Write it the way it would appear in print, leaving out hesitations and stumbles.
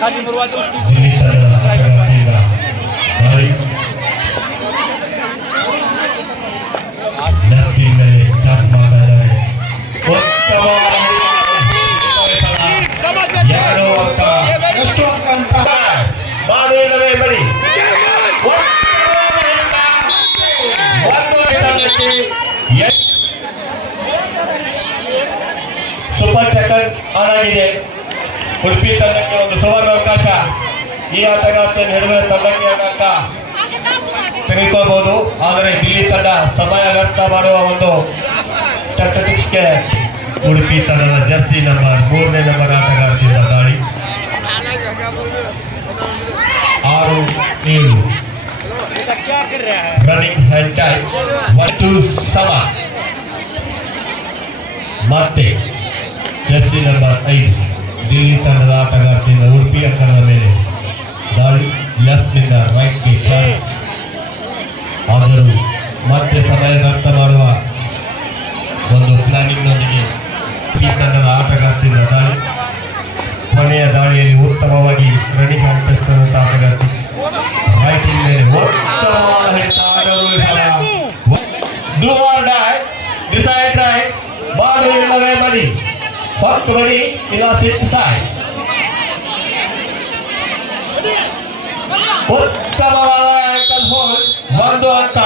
खाली मरवा दो उसकी ಸೂಪರ್ ಟೆಕನ್ ಆನ್ ಆಗಿದೆ. ಉಡುಪಿ ತಂಡಕ್ಕೆ ಒಂದು ಸುವರ್ಣ ಅವಕಾಶ. ಈ ಆಟಗಾರ್ತಿಯನ್ನು ಹಿಡಿದ ತಂಡಕ್ಕೆ ಆಗಾಕ ತೆಗೆದುಕೋಬಹುದು. ಆದರೆ ದಿಲ್ಲಿ ತಂಡ ಸಮಯ ವ್ಯರ್ಥ ಮಾಡುವ ಒಂದು ಟ್ಯಾಕ್ಟಿಕ್ಸ್ಗೆ ಉಡುಪಿ ತಂಡದ ಜರ್ಸಿ ನಂಬರ್ 3ನೇ ನಂಬರ್ ಆಟಗಾರ್ತಿಯಿಂದ ದಾಳಿ 6-7 ರನ್ನಿಂಗ್ ಹ್ಯಾಂಡ್ ಟಚ್ 1-2 ಸಮ. ಮತ್ತೆ ಜರ್ಸಿ ನಂಬರ್ 5 ದಿಲ್ಲಿ ತಂಡದ ಆಟಗಾರ್ತಿಯಿಂದ ಉಡುಪಿ ಅಂಕಣದ ಮೇಲೆ ದಾಳಿ. ಲೆಫ್ಟ್ ನಿಂದ ರೈಟ್ಗೆ ಚಾನ್ಸ್. ಆದರೂ ಮತ್ತೆ ಸಮಯ ವ್ಯರ್ಥ ಮಾಡುವ ಒಂದು ಪ್ಲಾನಿಂಗ್ನೊಂದಿಗೆ ಉಡುಪಿ ತಂಡದ ಆಟಗಾರ್ತಿಯಿಂದ ದಾಳಿ. ಕೊನೆಯ ದಾಳಿಯಲ್ಲಿ ಉತ್ತಮವಾಗಿ ರನ್ನಿಂಗ್ ಹ್ಯಾಂಡ್ ಟಚ್ ಆಟಗಾರ್ತಿ ರೈಟ್ ಮೇಲೆ do or die decide right. Body ಇಲ್ಲವೇ ಬಡಿ, ಹೊತ್ತು ಬಡಿ ಇಲ್ಲ ಸಿಟ್ ಸೈಡ್. ಉತ್ತಮವಾದ ಆಂಕಲ್ ಹೋಲ್ಡ್ 1 ಅಂಕ.